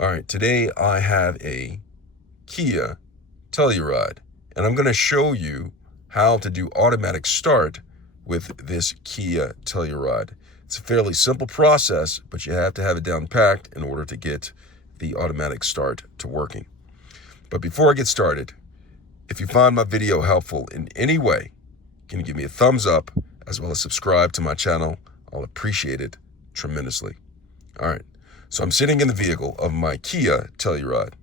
All right, today I have a Kia Telluride, and I'm going to show you how to do automatic start with this Kia Telluride. It's a fairly simple process, but you have to have it down packed in order to get the automatic start to working. But before I get started, if you find my video helpful in any way, can you give me a thumbs up as well as subscribe to my channel? I'll appreciate it tremendously. All right, so I'm sitting in the vehicle of my Kia Telluride.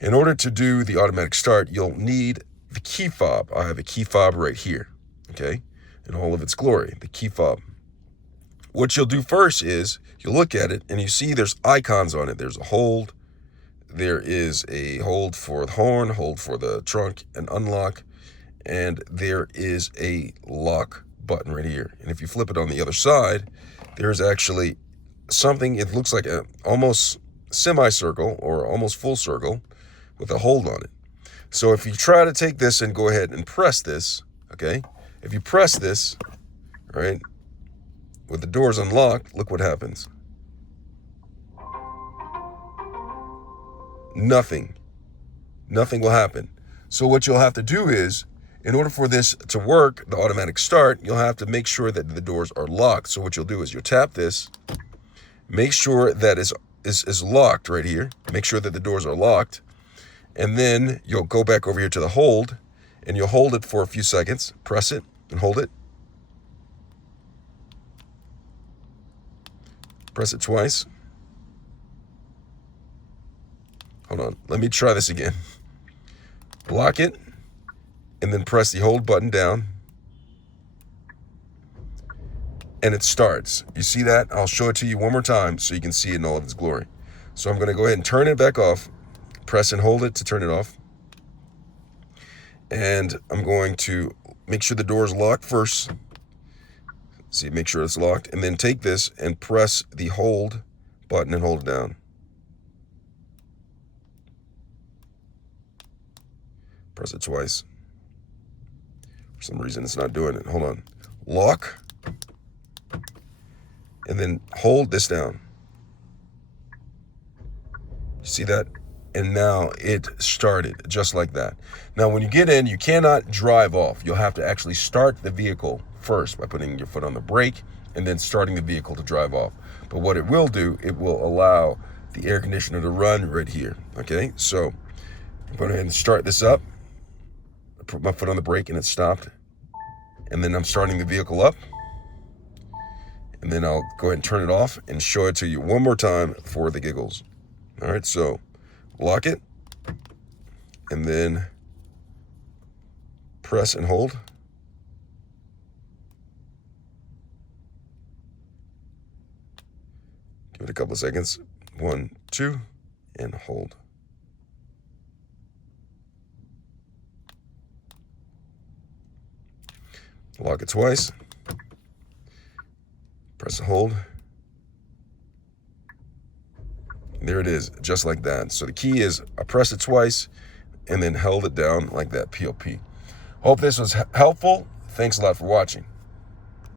In order to do the automatic start, you'll need the key fob. I have a key fob right here, okay, in all of its glory, the key fob. What you'll do first is you'll look at it and you see there's icons on it. There's a hold, there is a hold for the horn, hold for the trunk and unlock, and there is a lock button right here. And if you flip it on the other side, there's actually something, it looks like a almost semicircle or almost full circle with a hold on it. So if you try to take this and go ahead and press this, okay, if you press this, right, with the doors unlocked, look what happens. Nothing will happen. So what you'll have to do is, in order for this to work, the automatic start, you'll have to make sure that the doors are locked. So what you'll do is you'll tap this, make sure that is locked right here, make sure that the doors are locked, and then you'll go back over here to the hold, and you'll hold it for a few seconds, press it and hold it. Press it twice. Hold on, let me try this again. Lock it, and then press the hold button down, and it starts. You see that? I'll show it to you one more time so you can see it in all of its glory. So I'm gonna go ahead and turn it back off, press and hold it to turn it off. And I'm going to make sure the door is locked first. See, make sure it's locked, and then take this and press the hold button and hold it down. Press it twice. For some reason, it's not doing it. Hold on. Lock, and then hold this down. You see that? And now it started just like that. Now, when you get in, you cannot drive off. You'll have to actually start the vehicle first by putting your foot on the brake and then starting the vehicle to drive off. But what it will do, it will allow the air conditioner to run right here. Okay, so I'm going to go ahead and start this up. I put my foot on the brake and it stopped. And then I'm starting the vehicle up. And then I'll go ahead and turn it off and show it to you one more time for the giggles. All right, so lock it, and then press and hold. Give it a couple of seconds. 1, 2, and hold. Lock it twice. Press and hold. There it is, just like that. So the key is I pressed it twice and then held it down like that, POP. Hope this was helpful. Thanks a lot for watching.